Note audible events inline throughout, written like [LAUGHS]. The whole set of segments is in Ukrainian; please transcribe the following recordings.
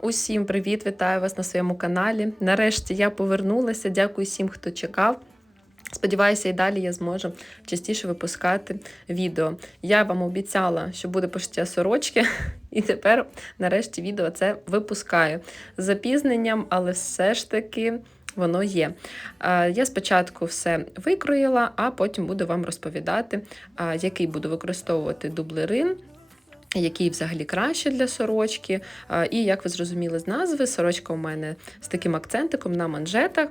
Усім привіт! Вітаю вас на своєму каналі. Нарешті я повернулася. Дякую всім, хто чекав. Сподіваюся, і далі я зможу частіше випускати відео. Я вам обіцяла, що буде пошиття сорочки, [LAUGHS] і тепер, нарешті, відео це випускаю з запізненням, але все ж таки. Воно є. Е, Я спочатку все викроїла, а потім буду вам розповідати, е, який буду використовувати дублерин, який взагалі краще для сорочки. І як ви зрозуміли з назви, сорочка у мене з таким акцентиком на манжетах.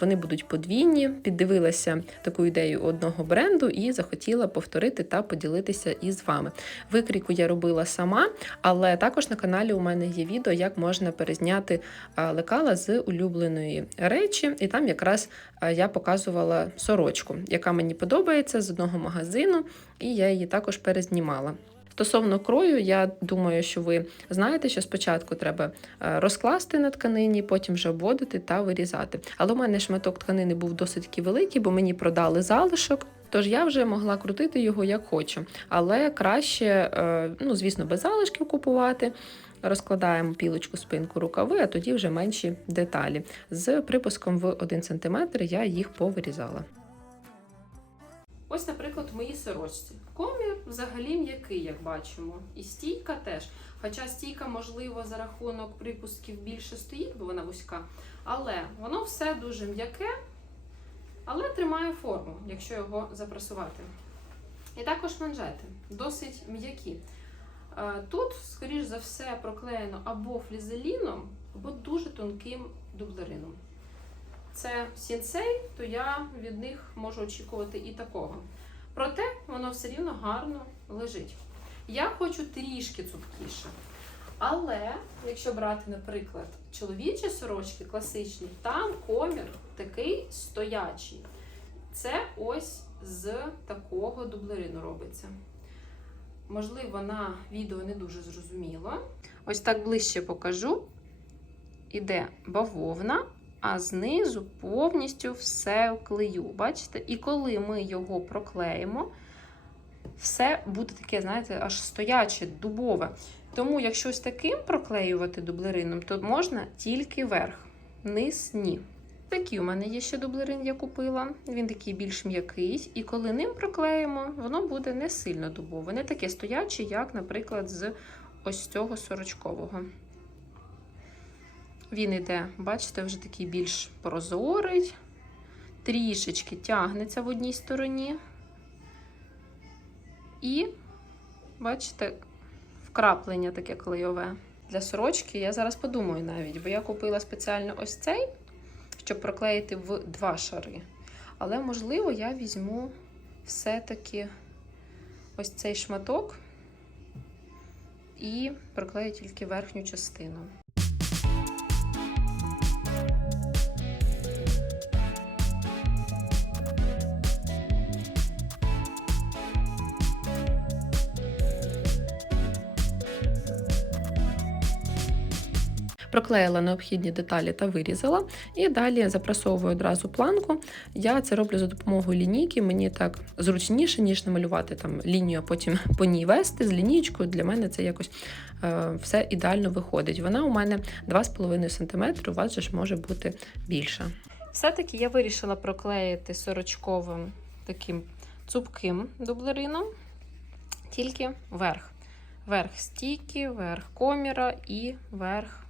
Вони будуть подвійні. Піддивилася таку ідею одного бренду і захотіла повторити та поділитися із вами. Викрійку я робила сама, але також на каналі у мене є відео, як можна перезняти лекала з улюбленої речі, і там якраз я показувала сорочку, яка мені подобається з одного магазину, і я її також перезнімала. Стосовно крою, я думаю, що ви знаєте, що спочатку треба е, розкласти на тканині, потім вже обводити та вирізати. Але у мене шматок тканини був досить великий, бо мені продали залишок. Тож я вже могла крутити його як хочу. Але краще, е, ну звісно, без залишків купувати. Розкладаємо пілочку, спинку, рукави, а тоді вже менші деталі. З припуском в 1 см я їх повирізала. Ось, наприклад, в моїй сорочці. Комір взагалі м'який, як бачимо. І стійка теж. Хоча стійка, можливо, за рахунок припусків більше стоїть, бо вона вузька. Але воно все дуже м'яке, але тримає форму, якщо його запрасувати. І також манжети досить м'які. Е, Тут, скоріш за все, проклеєно або флізеліном, або дуже тонким дублерином. Це сінсей, то я від них можу очікувати і такого. Проте воно все рівно гарно лежить. Я хочу трішки цупкіше. Але якщо брати, наприклад, чоловічі сорочки класичні, там комір такий стоячий. Це ось з такого дублерину робиться. Можливо, на відео не дуже зрозуміло. Ось так ближче покажу. Іде бавовна, а знизу повністю все вклею. Бачите? І коли ми його проклеїмо, все буде таке, знаєте, аж стояче, дубове. Тому, якщо ось таким проклеювати дублерином, то можна тільки верх, низ ні. Такий у мене є ще дублерин, я купила. Він такий більш м'який, і коли ним проклеїмо, воно буде не сильно дубове, не таке стояче, як, наприклад, з ось цього сорочкового. Він іде, бачите, вже такий більш прозорий, трішечки тягнеться в одній стороні. І, бачите, вкраплення таке клейове. Для сорочки я зараз подумаю навіть, бо я купила спеціально ось цей, щоб проклеїти в два шари. Але, можливо, я візьму все-таки ось цей шматок і проклею тільки верхню частину. Проклеїла необхідні деталі та вирізала. І далі запрасовую одразу планку. Я це роблю за допомогою лінійки. Мені так зручніше, ніж намалювати там лінію, а потім [LAUGHS] по ній вести з лінійкою. Для мене це якось е, все ідеально виходить. Вона у мене 2,5 см, у вас же ж може бути більша. Все-таки я вирішила проклеїти сорочковим таким цупким дублерином, тільки верх. Верх стійки, верх коміра і верх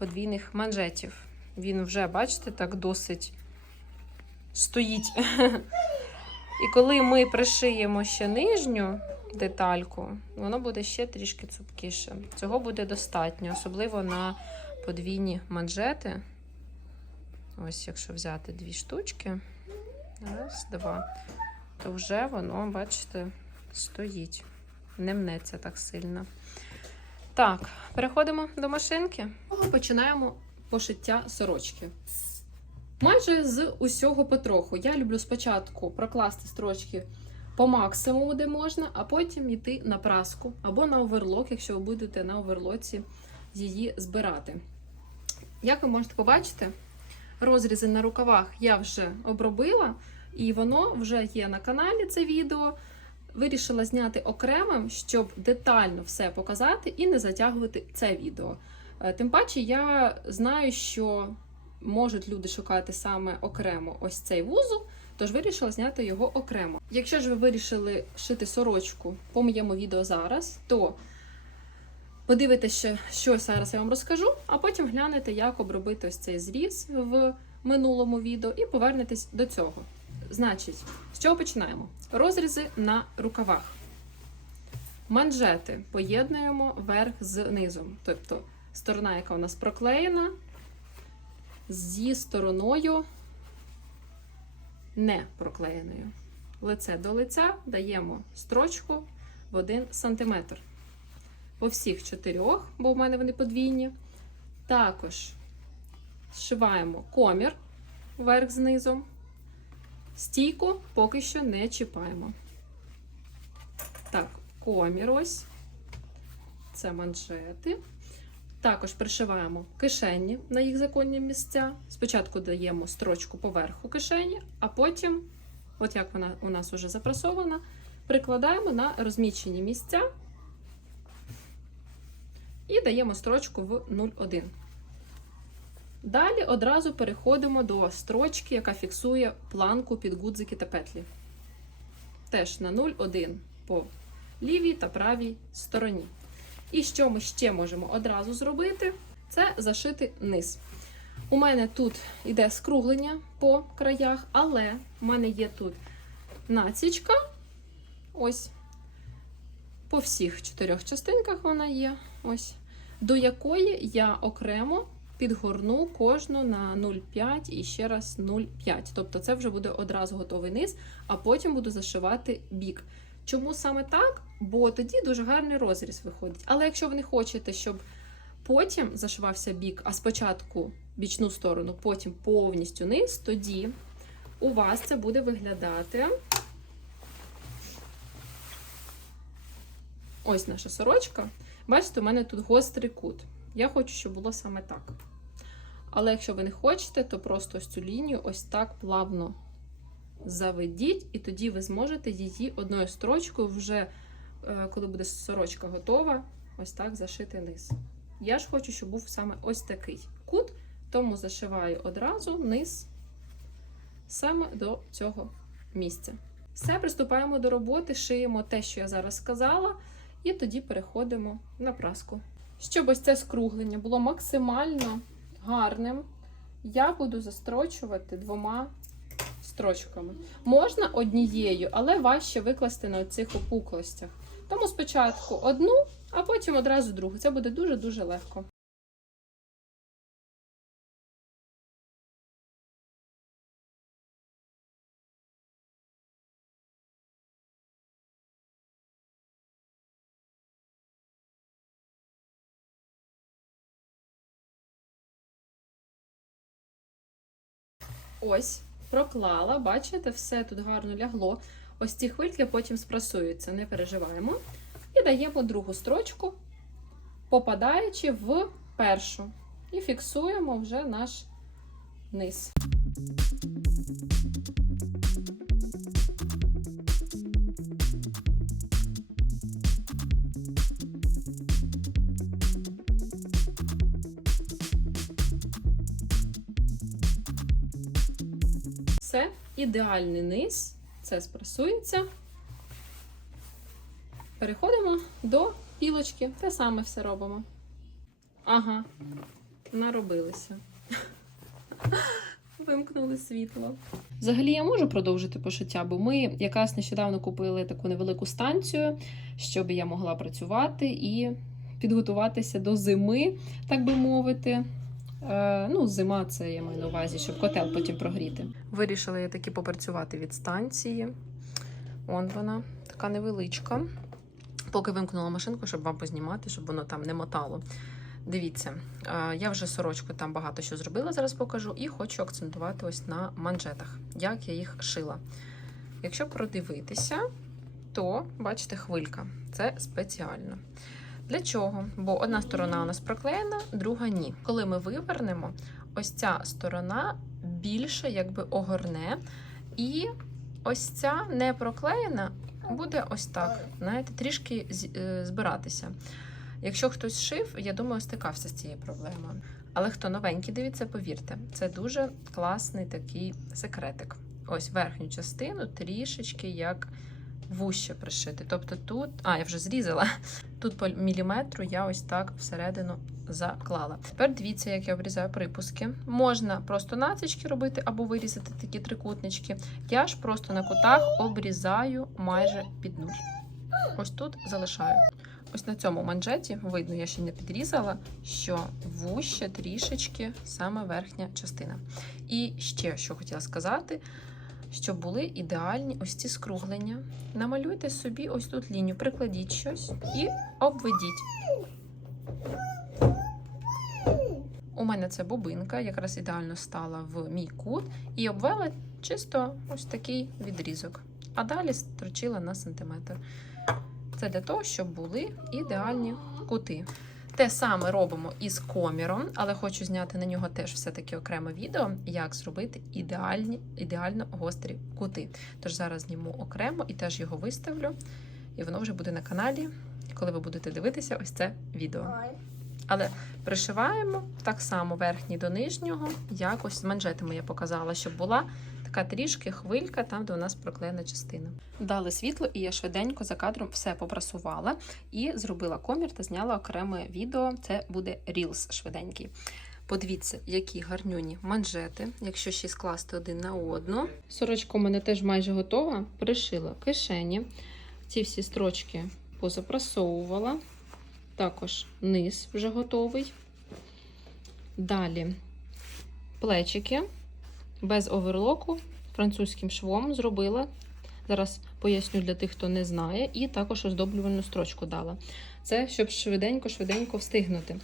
подвійних манжетів. Він вже, бачите, так досить стоїть. І коли ми пришиємо ще нижню детальку, воно буде ще трішки цупкіше. Цього буде достатньо, особливо на подвійні манжети. Ось, якщо взяти дві штучки, раз, два, то вже воно, бачите, стоїть. Не мнеться так сильно. Так, переходимо до машинки. Починаємо пошиття сорочки. Майже з усього потроху. Я люблю спочатку прокласти строчки по максимуму, де можна, а потім йти на праску або на оверлок, якщо ви будете на оверлоці її збирати. Як ви можете побачити, розрізи на рукавах я вже обробила, і воно вже є на каналі це відео. Вирішила зняти окремим, щоб детально все показати і не затягувати це відео. Е, Тим паче, я знаю, що можуть люди шукати саме окремо ось цей вузол, тож вирішила зняти його окремо. Якщо ж ви вирішили шити сорочку по моєму відео зараз, то подивитеся, що зараз я вам розкажу, а потім глянете, як обробити ось цей зріз в минулому відео, і повернетесь до цього. Значить, з чого починаємо? Розрізи на рукавах. Манжети поєднуємо верх з низом. Тобто сторона, яка у нас проклеєна, зі стороною не проклеєною. Лице до лиця даємо строчку в 1 см. По всіх чотирьох, бо в мене вони подвійні. Також зшиваємо комір верх з низом. Стійку поки що не чіпаємо. Так, комір ось. Це манжети. Також пришиваємо кишені на їх законні місця. Спочатку даємо строчку поверху кишені, а потім, от як вона у нас вже запрасована, прикладаємо на розмічені місця і даємо строчку в 0,1. Далі одразу переходимо до строчки, яка фіксує планку під гудзики та петлі. Теж на 0,1 по лівій та правій стороні. І що ми ще можемо одразу зробити? Це зашити низ. У мене тут йде скруглення по краях, але в мене є тут націчка. Ось по всіх чотирьох частинках вона є. Ось, до якої я окремо підгорну кожну на 0,5 і ще раз 0,5. Тобто це вже буде одразу готовий низ, а потім буду зашивати бік. Чому саме так? Бо тоді дуже гарний розріз виходить. Але якщо ви не хочете, щоб потім зашивався бік, а спочатку бічну сторону, потім повністю низ, тоді у вас це буде виглядати. Ось наша сорочка. Бачите, у мене тут гострий кут. Я хочу, щоб було саме так. Але якщо ви не хочете, то просто ось цю лінію ось так плавно заведіть, і тоді ви зможете її одною строчкою вже, е, коли буде сорочка готова, ось так зашити низ. Я ж хочу, щоб був саме ось такий кут, тому зашиваю одразу низ саме до цього місця. Все, приступаємо до роботи, шиємо те, що я зараз сказала, і тоді переходимо на праску. Щоб ось це скруглення було максимально гарним, я буду застрочувати двома строчками. Можна однією, але важче викласти на цих опуклостях. Тому спочатку одну, а потім одразу другу. Це буде дуже-дуже легко. Ось, проклала, бачите, все тут гарно лягло. Ось ці хвильки потім спрасуються, не переживаємо. І даємо другу строчку, попадаючи в першу. І фіксуємо вже наш низ. Все, ідеальний низ, це спресується. Переходимо до пілочки, те саме все робимо. Ага, наробилися. [LAUGHS] Вимкнули світло. Взагалі я можу продовжити пошиття, бо ми якраз нещодавно купили таку невелику станцію, щоб я могла працювати і підготуватися до зими, так би мовити. Е, ну, зима це я маю на увазі, щоб котел потім прогріти. Вирішила я таки попрацювати від станції. Он вона, така невеличка. Поки вимкнула машинку, щоб вам познімати, щоб воно там не мотало. Дивіться, е, я вже сорочку там багато що зробила, зараз покажу, і хочу акцентувати ось на манжетах, як я їх шила. Якщо продивитися, то бачите, хвилька. Це спеціально. Для чого? Бо одна сторона у нас проклеєна, друга ні. Коли ми вивернемо, ось ця сторона більше якби огорне, і ось ця не проклеєна буде ось так, знаєте, трішки е, збиратися. Якщо хтось шив, я думаю, стикався з цією проблемою. Але хто новенький, дивіться, повірте, це дуже класний такий секретик. Ось верхню частину трішечки як вуще пришити. Тобто тут, а я вже зрізала. Тут по міліметру я ось так всередину заклала. Тепер дивіться, як я обрізаю припуски. Можна просто націчки робити або вирізати такі трикутнички. Я ж просто на кутах обрізаю майже під нуль. Ось тут залишаю. Ось на цьому манжеті видно, я ще не підрізала, що вуще трішечки саме верхня частина. І ще що хотіла сказати, щоб були ідеальні ось ці скруглення. Намалюйте собі ось тут лінію, прикладіть щось і обведіть. У мене це бобинка, якраз ідеально стала в мій кут, і обвела чисто ось такий відрізок. А далі строчила на сантиметр. Це для того, щоб були ідеальні кути. Те саме робимо із коміром, але хочу зняти на нього теж все-таки окреме відео, як зробити ідеальні, ідеально гострі кути. Тож зараз зніму окремо і теж його виставлю, і воно вже буде на каналі, коли ви будете дивитися ось це відео. Але пришиваємо так само верхній до нижнього, якось з манжетами я показала, щоб була така трішки хвилька, там, де у нас проклеєна частина. Дали світло, і я швиденько за кадром все попрасувала і зробила комір та зняла окреме відео. Це буде рілс швиденький. Подивіться, які гарнюні манжети, якщо ще скласти один на одну. Сорочка у мене теж майже готова. Пришила кишені. Ці всі строчки позапрасовувала. Також низ вже готовий. Далі плечики без оверлоку французьким швом зробила. Зараз поясню для тих, хто не знає, і також оздоблювальну строчку дала. Це щоб швиденько-швиденько встигнути.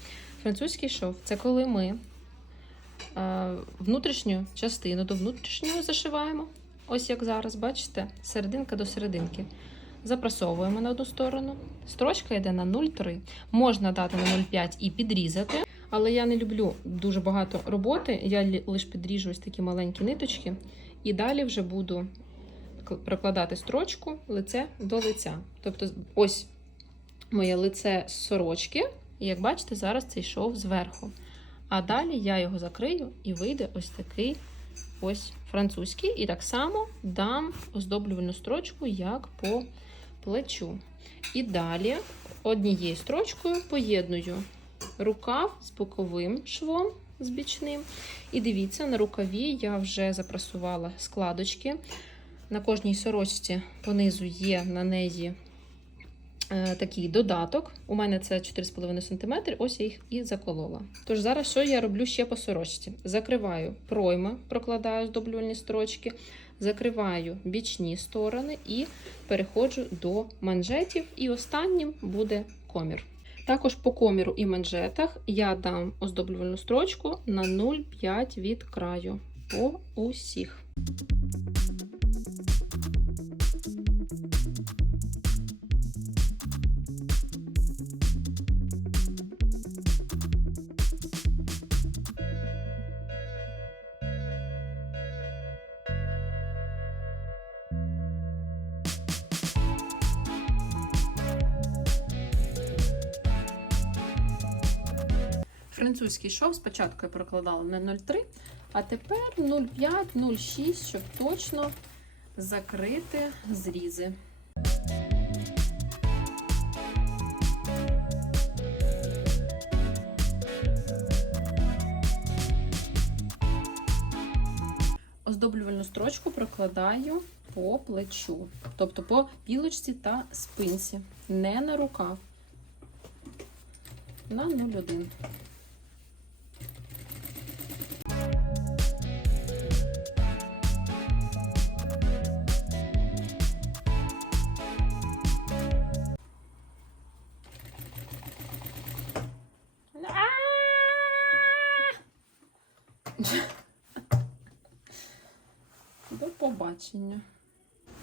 Французький шов це коли ми е, внутрішню частину до внутрішнього зашиваємо. Ось як зараз, бачите, серединка до серединки. Запрасовуємо на одну сторону. Строчка йде на 0,3. Можна дати на 0,5 і підрізати, але я не люблю дуже багато роботи. Я лише підріжу ось такі маленькі ниточки, і далі вже буду прокладати строчку лице до лиця. Тобто, ось моє лице з сорочки, і як бачите, зараз цей шов зверху. А далі я його закрию і вийде ось такий ось французький. І так само дам оздоблювальну строчку, як по плечу. І далі однією строчкою поєдную рукав з боковим швом, з бічним. І дивіться, на рукаві я вже запрасувала складочки. На кожній сорочці понизу є на неї е, такий додаток. У мене це 4,5 см, ось я їх і заколола. Тож зараз що я роблю ще по сорочці? Закриваю пройми, прокладаю здоблювальні строчки, закриваю бічні сторони і переходжу до манжетів. І останнім буде комір. Також по коміру і манжетах я дам оздоблювальну строчку на 0,5 від краю по усіх. Французький шов спочатку я прокладала на 0,3, а тепер 0,5-0,6, щоб точно закрити зрізи. Оздоблювальну строчку прокладаю по плечу, тобто по пілочці та спинці, не на рукав. На 0,1. Побачення.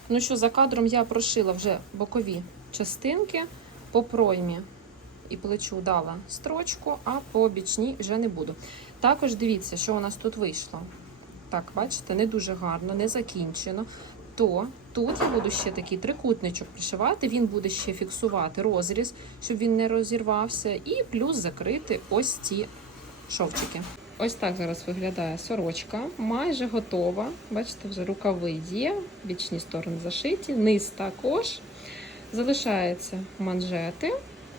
Ну що, за кадром я прошила вже бокові частинки по проймі і плечу дала строчку, а по бічній вже не буду. Також дивіться, що у нас тут вийшло. Так, бачите, не дуже гарно, не закінчено. то тут я буду ще такий трикутничок пришивати, він буде ще фіксувати розріз, щоб він не розірвався, і плюс закрити ось ці шовчики. Ось так зараз виглядає сорочка, майже готова. Бачите, вже рукави є, бічні сторони зашиті, низ також. Залишаються манжети,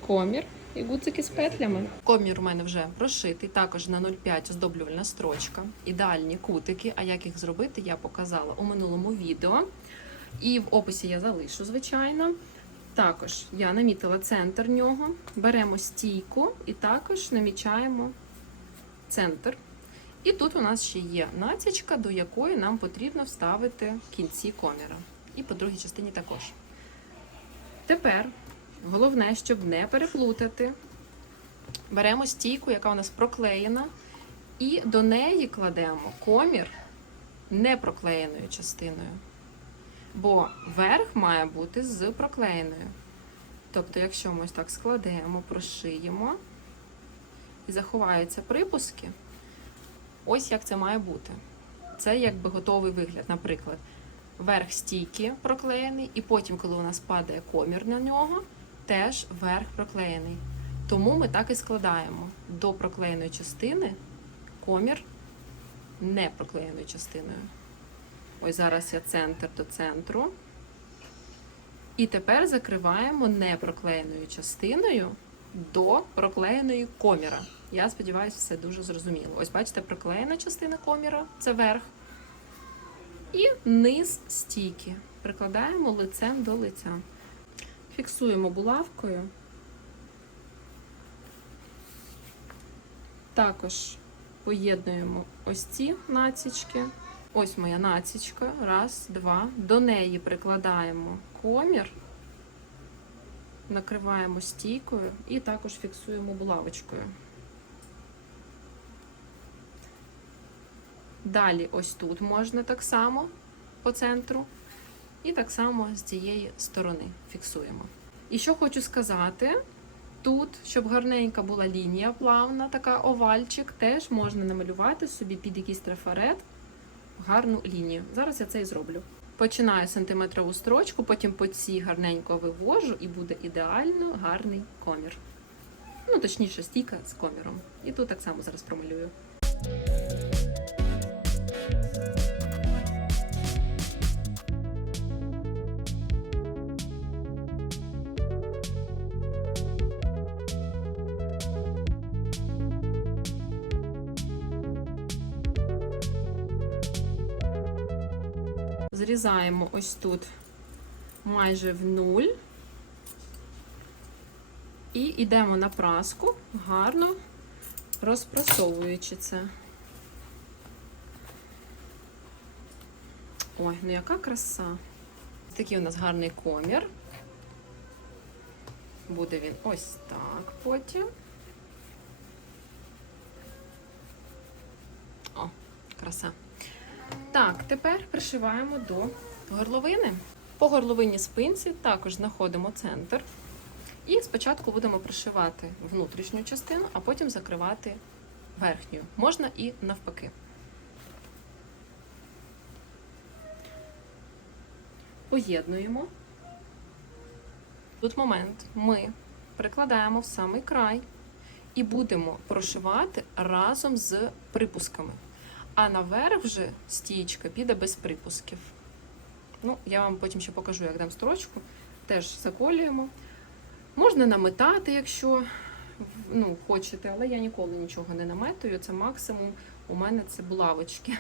комір і гудзики з петлями. Комір у мене вже прошитий, також на 0,5 оздоблювальна строчка, ідеальні кутики. А як їх зробити, я показала у минулому відео. І в описі я залишу, звичайно. Також я намітила центр нього, беремо стійку і також намічаємо центр. І тут у нас ще є натячка, до якої нам потрібно вставити кінці коміра. І по другій частині також. Тепер головне, щоб не переплутати, беремо стійку, яка у нас проклеєна, і до неї кладемо комір не проклеєною частиною. Бо верх має бути з проклеєною. Тобто, якщо ми ось так складемо, прошиємо і заховаються припуски, ось як це має бути. Це якби готовий вигляд. Наприклад, верх стійки проклеєний, і потім, коли у нас падає комір на нього, теж верх проклеєний. Тому ми так і складаємо до проклеєної частини комір не проклеєною частиною. Ось зараз я центр до центру. І тепер закриваємо непроклеєною частиною до проклеєної коміра. Я сподіваюся, все дуже зрозуміло. Ось бачите, проклеєна частина коміра це верх. І низ стійки. Прикладаємо лицем до лиця. Фіксуємо булавкою. Також поєднуємо ось ці націчки. Ось моя націчка. Раз, два. До неї прикладаємо комір, накриваємо стійкою і також фіксуємо булавочкою. Далі, ось тут можна так само по центру. І так само з цієї сторони фіксуємо. І що хочу сказати, тут, щоб гарненька була лінія плавна, така овальчик, теж можна намалювати собі під якийсь трафарет гарну лінію. Зараз я це і зроблю. Починаю сантиметрову строчку, потім по цій гарненько вивожу і буде ідеально гарний комір. Ну, точніше, стійка з коміром. І тут так само зараз промалюю. Зрізаємо ось тут майже в нуль. І йдемо на праску, гарно розпрасовуючи це. Ой, ну яка краса. Такий у нас гарний комір. Буде він ось так потім. О, краса. Так, тепер пришиваємо до горловини. По горловині спинці також знаходимо центр. І спочатку будемо пришивати внутрішню частину, а потім закривати верхню. Можна і навпаки. Поєднуємо. Тут момент ми прикладаємо в самий край і будемо прошивати разом з припусками. А наверх вже стічка піде без припусків. Ну, я вам потім ще покажу, як дам строчку. Теж заколюємо. Можна наметати, якщо ну, хочете, але я ніколи нічого не наметую. Це максимум у мене це булавочки.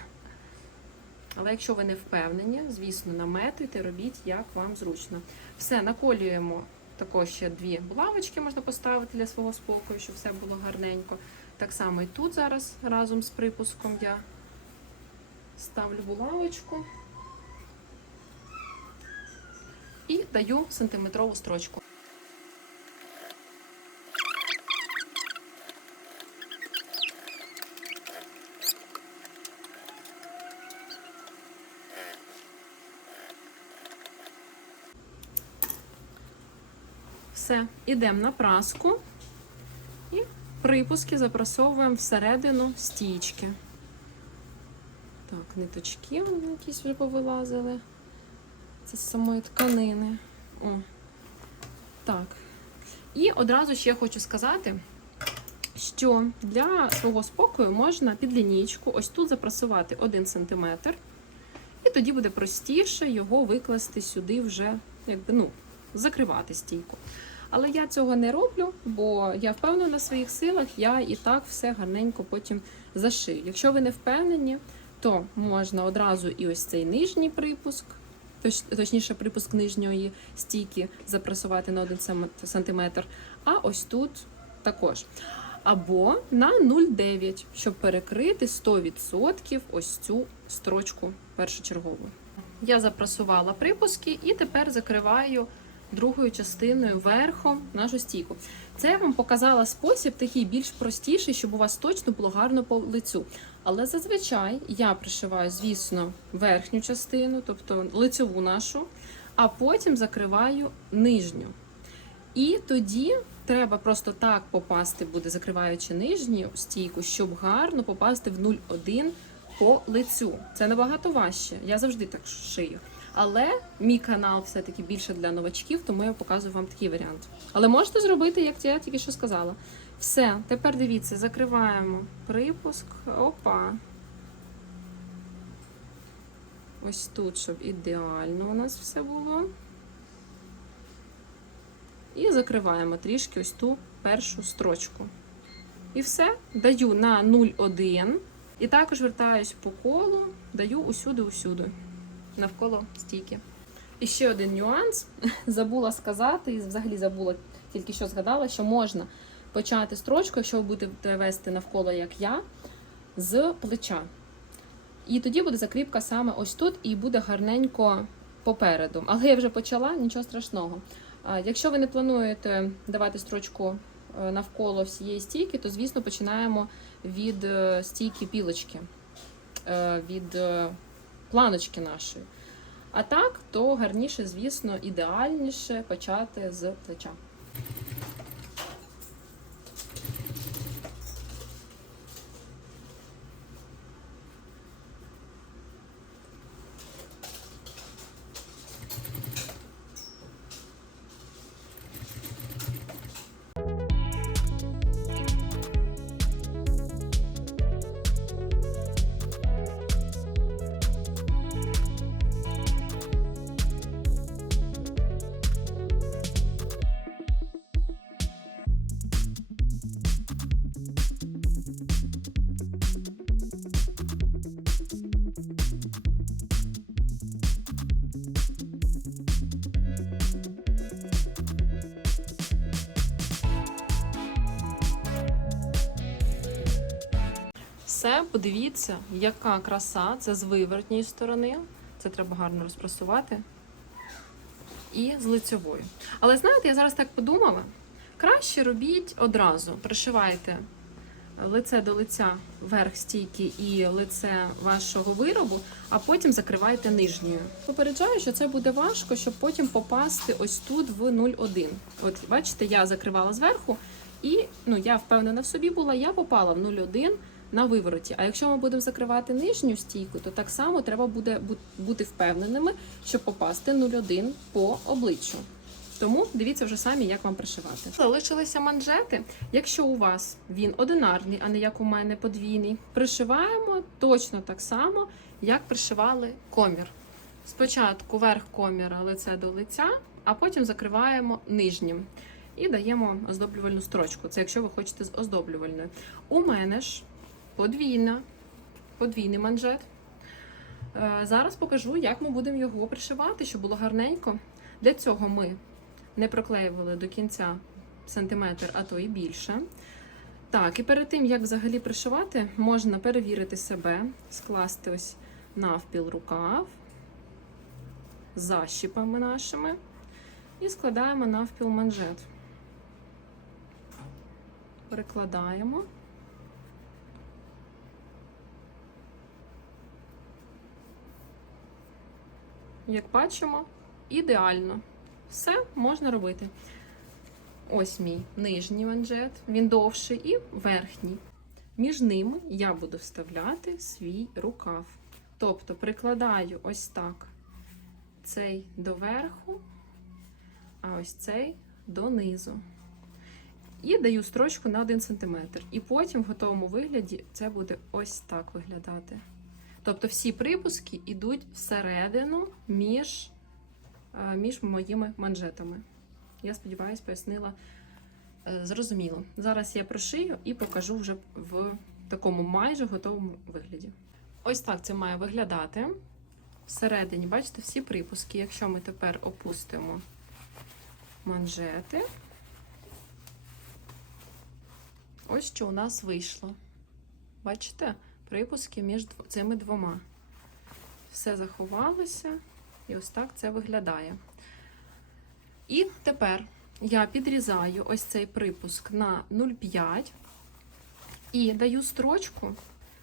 Але якщо ви не впевнені, звісно, наметуйте, робіть, як вам зручно. Все, наколюємо також ще дві булавочки, можна поставити для свого спокою, щоб все було гарненько. Так само і тут зараз разом з припуском я ставлю булавочку і даю сантиметрову строчку. Все, ідемо на праску і припуски запрасовуємо всередину стічки. Так, ниточки вони якісь вже повилазили. Це з самої тканини. О. Так. І одразу ще хочу сказати, що для свого спокою можна під лінійку ось тут запрасувати 1 см, і тоді буде простіше його викласти сюди вже, якби, ну, закривати стійку. Але я цього не роблю, бо я впевнена в своїх силах, я і так все гарненько потім зашию. Якщо ви не впевнені, то можна одразу і ось цей нижній припуск, точ- точніше, припуск нижньої стійки запресувати на 1 см, а ось тут також. Або на 0,9, щоб перекрити 100% ось цю строчку першочергову. Я запрасувала припуски і тепер закриваю другою частиною верхом нашу стійку. Це я вам показала спосіб такий більш простіший, щоб у вас точно було гарно по лицю. Але зазвичай я пришиваю, звісно, верхню частину, тобто лицьову нашу, а потім закриваю нижню. І тоді треба просто так попасти, буде закриваючи нижню стійку, щоб гарно попасти в 0,1 по лицю. Це набагато важче. Я завжди так шию. Але мій канал все-таки більше для новачків, тому я показую вам такий варіант. Але можете зробити, як я тільки що сказала. Все, тепер дивіться, закриваємо припуск. Опа. Ось тут, щоб ідеально у нас все було. І закриваємо трішки ось ту першу строчку. І все. Даю на 0,1. І також вертаюсь по колу, даю усюди-усюди, навколо стійки. І ще один нюанс. [LAUGHS] Забула сказати, і взагалі забула, тільки що згадала, що можна почати строчку, якщо ви будете вести навколо, як я, з плеча. І тоді буде закріпка саме ось тут, і буде гарненько попереду. Але я вже почала, нічого страшного. Якщо ви не плануєте давати строчку е, навколо всієї стійки, то звісно починаємо від е, стійки пілочки, е, від планочки нашої. А так, то гарніше, звісно, ідеальніше почати з плеча. Все, подивіться, яка краса. Це з виворотньої сторони. Це треба гарно розпрасувати. І з лицьової. Але знаєте, я зараз так подумала. Краще робіть одразу. Пришивайте лице до лиця верх стійки і лице вашого виробу, а потім закривайте нижньою. Попереджаю, що це буде важко, щоб потім попасти ось тут в 0,1. От бачите, я закривала зверху, і ну, я впевнена в собі була, я попала в 0,1 на вивороті. А якщо ми будемо закривати нижню стійку, то так само треба буде бути впевненими, щоб попасти 0,1 по обличчю. Тому дивіться вже самі, як вам пришивати. Залишилися манжети. Якщо у вас він одинарний, а не як у мене подвійний, пришиваємо точно так само, як пришивали комір. Спочатку верх коміра лице до лиця, а потім закриваємо нижнім. І даємо оздоблювальну строчку. Це якщо ви хочете з оздоблювальною. У мене ж подвійна, подвійний манжет. Е, Зараз покажу, як ми будемо його пришивати, щоб було гарненько. Для цього ми не проклеювали до кінця сантиметр, а то і більше. Так, і перед тим, як взагалі пришивати, можна перевірити себе, скласти ось навпіл рукав защіпами нашими і складаємо навпіл манжет. Перекладаємо. Як бачимо, ідеально. Все можна робити. Ось мій нижній манжет, він довший і верхній. Між ними я буду вставляти свій рукав. Тобто прикладаю ось так цей доверху, а ось цей донизу. І даю строчку на 1 см. І потім в готовому вигляді це буде ось так виглядати. Тобто всі припуски йдуть всередину між, е, між моїми манжетами. Я сподіваюся, пояснила е, зрозуміло. Зараз я прошию і покажу вже в такому майже готовому вигляді. Ось так це має виглядати. Всередині, бачите, всі припуски. Якщо ми тепер опустимо манжети, ось що у нас вийшло. Бачите? Припуски між цими двома. Все заховалося, і ось так це виглядає. І тепер я підрізаю ось цей припуск на 0,5 і даю строчку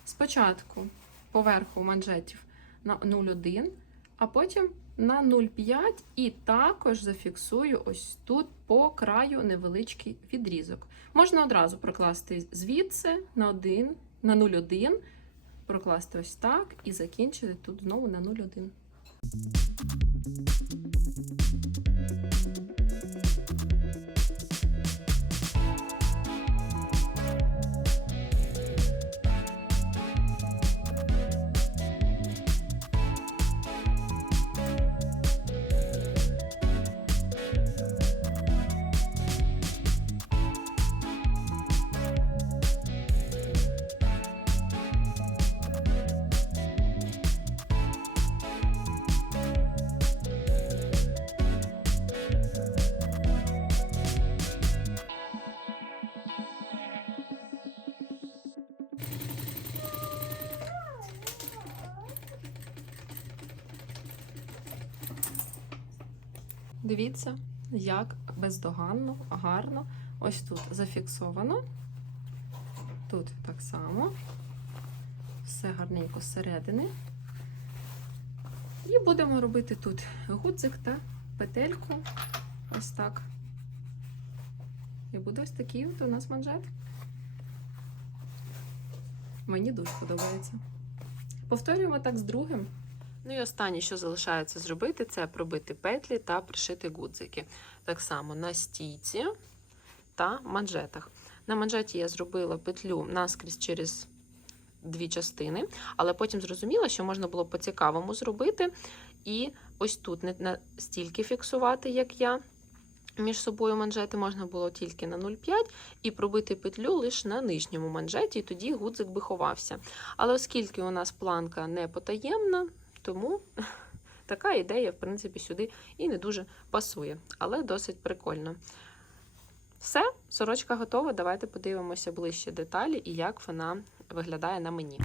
спочатку поверху манжетів на 0,1, а потім на 0,5 і також зафіксую ось тут по краю невеличкий відрізок. Можна одразу прокласти звідси на 1, на 0,1, прокласти ось так і закінчити тут знову на 0,1. Дивіться, як бездоганно, гарно. Ось тут зафіксовано. Тут так само. Все гарненько зсередини. І будемо робити тут гудзик та петельку. Ось так. І буде ось такий от у нас манжет. Мені дуже подобається. Повторюємо так з другим. Ну і останнє, що залишається зробити, це пробити петлі та пришити гудзики. Так само на стійці та манжетах. На манжеті я зробила петлю наскрізь через дві частини, але потім зрозуміла, що можна було по-цікавому зробити. І ось тут не настільки фіксувати, як я. Між собою манжети можна було тільки на 0,5 і пробити петлю лише на нижньому манжеті, і тоді гудзик би ховався. Але оскільки у нас планка не потаємна, тому [LAUGHS] така ідея, в принципі, сюди і не дуже пасує, але досить прикольно. Все, сорочка готова. Давайте подивимося ближче деталі і як вона виглядає на мені.